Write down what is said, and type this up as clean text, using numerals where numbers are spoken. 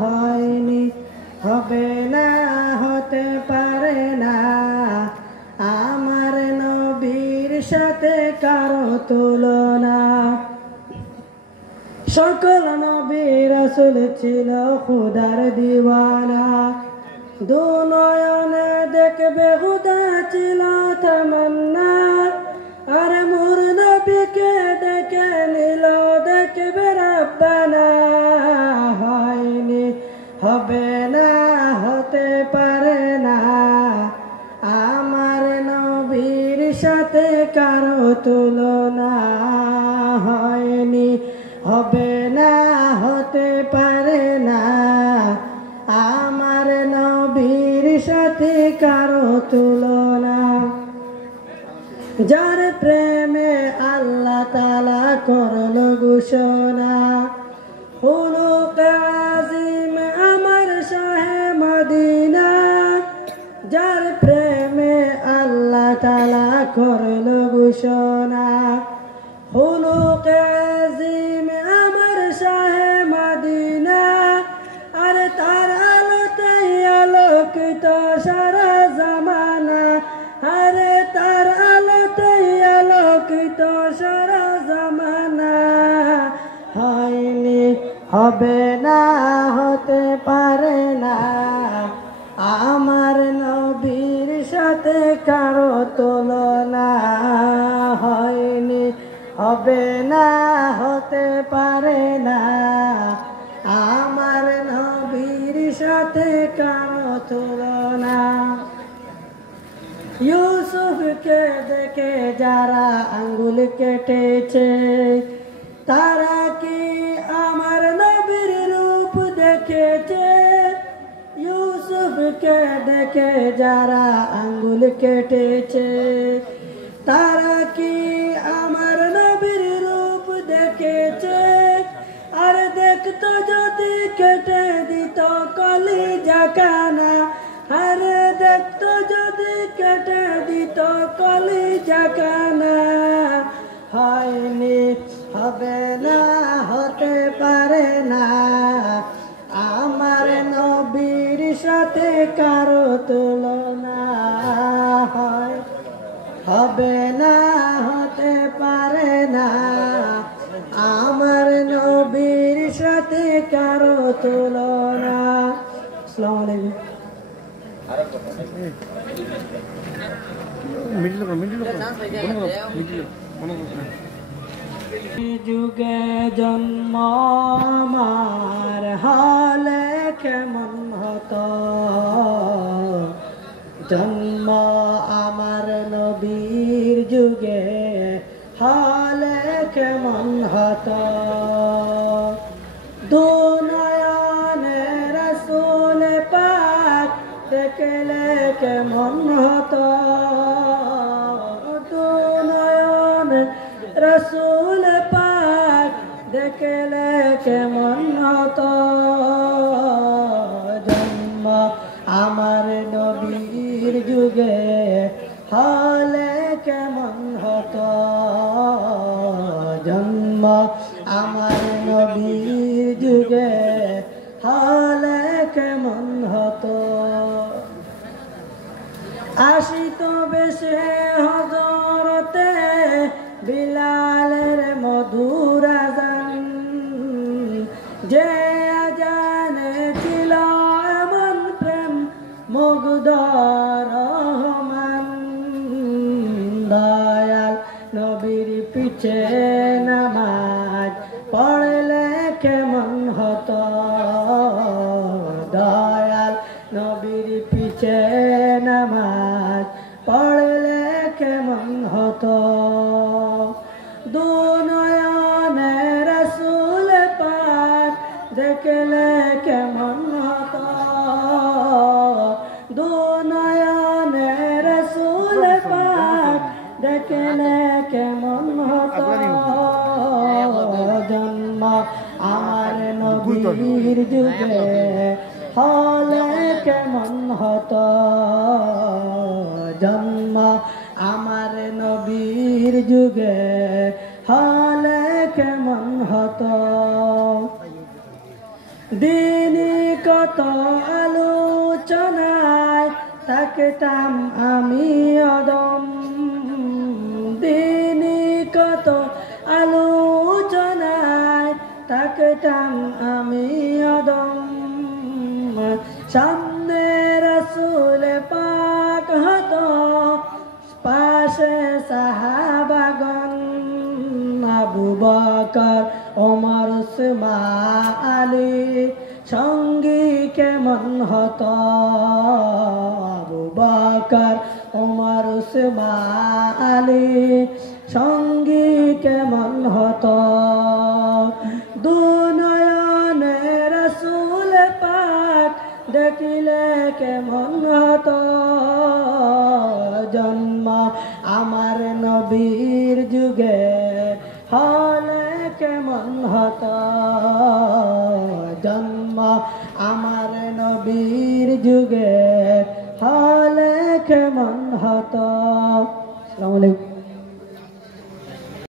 হয়নি হবে না হতে পারে না আমার নবীর সাথে কারো তুলনা। সকল নবী রাসূল ছিল খুদার দিওয়ানা, দু নয়নে দেখবে খুদা ছিল তামান্না। আর মোর নবীকে দেখে নিল দেখবে রব্বানা। হয়নি হবে না হতে পারে না আমার নবীর সাথে কারো তুলনা। হয়নি হবে না হতে পারে না আমার নবীর সাথে কারো তুলনা। যার প্রেমে আল্লাহ তাআলা করল ঘোষণা, খুলুক আজিম আমার শাহে মদিনা। যার প্রেমে আল্লাহ তাআলা করল ঘোষণা, খুলুক আজিম আমার শাহে মদিনা। আর তার আলোতে আলোকিত সারা জামানা, আরে তার আলোতে আলোকিত সারা জামানা। হয়নি হবে না হতে পারে না আমার নবীর সাথে কারো তুলনা। হয়নি হবে না হতে পারে না আমার নবীর সাথে কারো তুলনা। ইউসুফকে দেখে যারা আঙ্গুল কেটেছে, তারা কি আমার নবীর রূপ দেখেছে? ইউসুফকে দেখে যারা আঙ্গুল কেটেছে, তারা কি আমার নবীর রূপ দেখেছে? আর দেখতো যদি কেটে দিত কলিজা কানা, আরে দেখতো যদি কেটে দিত কলিজা কানা। হয়নি হবে না হতে পারে না আমার নবীর সাথে কারো তুলনা। হয় হবে না হতে পারে না আমার নবীর সাথে কারো তুলনা। আসসালামু আলাইকুম। যুগে জন্ম আমার হলে কেমন হতো, জন্ম আমার নবীর যুগে হলে কেমন হতো। দু নয়নে রাসূল পাক দেখলে কেমন হতো। দু নয়নে রাসূল পাক দেখলে কেমন হতো। জন্ম আমার নবীর যুগে হলে কেমন হতো। জন্ম আমার নবীর যুগে হলে কেমন হতো। আসিত বেশে হযরতে বিলালের মধুর আযান, যে আযানে ছিল এমন প্রেম মুগ্ধ রহমান। দয়াল নবীর পিছে নামাজ পড়লে কেমন হতো। দয়াল নবীর পিছে নামাজ পড়লে কেমন হতো। দু নয়নে রাসূল পাক দেখলে কেমন হতো। দু নয়নে রাসূল পাক দেখলে কেমন হতো। জন্ম আমার নবীর যুগে হলে কেমন হতো। জন্ম আমার নবীর যুগে হলে কেমন দিনে কত আলোচনায় থাকতাম আমি অদম, দিনে কত আলোচনায় থাকতাম আমি অদম। সামনে রাসূল পাক হতো, পাশে সাহাবাগণ, আবু বকর ওমর উসমান আলী সঙ্গী কেমন হতো। আবু বকর ওমর উসমান আলী সঙ্গী কেমন হতো। দুনয়নে রাসূল পাক দেখিলে কেমন হতো। জন্ম আমার নবীর যুগে হলে কেমন হতো। জন্ম আমার নবীর যুগে হলে কেমন হতো। আসসালামু আলাইকুম।